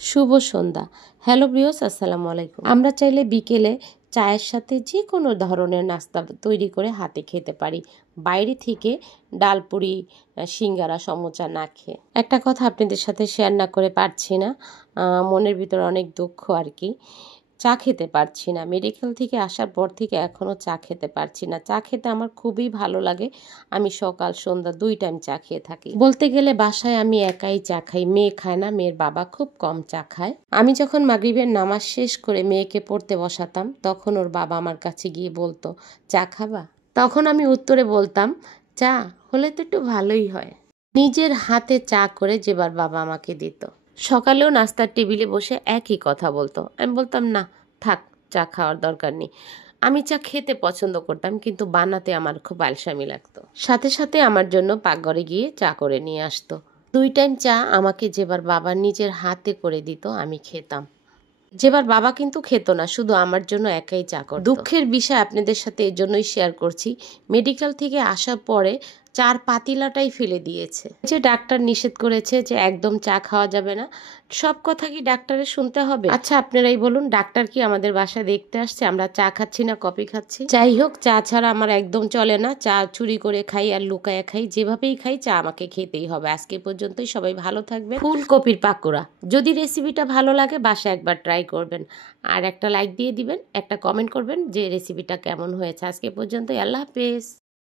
শুভ সন্ধ্যা। Hello viewers, আসসালামু আলাইকুম। আমরা চাইলে বিকেলে চায়ের সাথে যে কোনো ধরনের নাস্তা তৈরি করে হাতে খেতে পারি, বাইরে থেকে ডালপুরি, সিঙ্গারা, সমোচা না খেয়ে। একটা কথা আপনাদের সাথে শেয়ার না করে পারছি না, মনের ভিতরে অনেক দুঃখ আর কি। চা খেতে পারছি না, মেডিকেল থেকে আসার পর থেকে এখনও চা খেতে পারছি না। চা খেতে আমার খুবই ভালো লাগে। আমি সকাল সন্ধ্যা 2 টাইম চা খেয়ে থাকি। বলতে গেলে বাসায় আমি একাই চা খাই, মেয়ে খায় না, মেয়ের বাবা খুব কম চা খায়। আমি যখন মাগরিবের নামাজ শেষ করে মেয়েকে পড়তে বসাতাম, তখন ওর বাবা আমার কাছে গিয়ে বলতো, চা খাবা? তখন আমি উত্তরে বলতাম, চা হলে তো একটু ভালোই হয়। নিজের হাতে চা করে যেবার বাবা আমাকে দিত। সকালেও নাস্তার টেবিলে বসে একই কথা বলতো। আমি বলতাম, না থাক, চা খাওয়ার দরকার নেই। আমি চা খেতে পছন্দ করতাম, কিন্তু বানাতে আমার খুব আলসামি লাগতো। সাথে সাথে আমার জন্য পাকঘরে গিয়ে চা করে নিয়ে আসতো। 2 টাইম চা আমাকে যেবার বাবা নিজের হাতে করে দিত আমি খেতাম। যেবার বাবা কিন্তু খেত না, শুধু আমার জন্য একাই চা করত। দুঃখের বিষয় আপনাদের সাথে এই জন্যই শেয়ার করছি, মেডিকেল থেকে আসার পরে চার পাতিলাটাই ফেলে দিয়েছে। যে ডাক্তার নিষেধ করেছে যে একদম চা খাওয়া যাবে না, সব কথা কি ডাক্তারের শুনতে হবে? আচ্ছা আপনারাই বলুন, ডাক্তার কি আমাদের বাসায় দেখতে আসছে আমরা চা খাচ্ছি না কফি খাচ্ছি? যাই হোক, চা ছাড়া আমার একদম চলে না। চা চুরি করে খাই আর লুকায়া খাই, যেভাবেই খাই চা আমাকে খেতেই হবে। আজকে পর্যন্তই, সবাই ভালো থাকবে। ফুলকপির পাকোড়া, যদি রেসিপিটা ভালো লাগে বাসায় একবার ট্রাই করবেন, আর একটা লাইক দিয়ে দিবেন, একটা কমেন্ট করবেন যে রেসিপিটা কেমন হয়েছে। আজকে পর্যন্তই, আল্লাহ হাফেজ।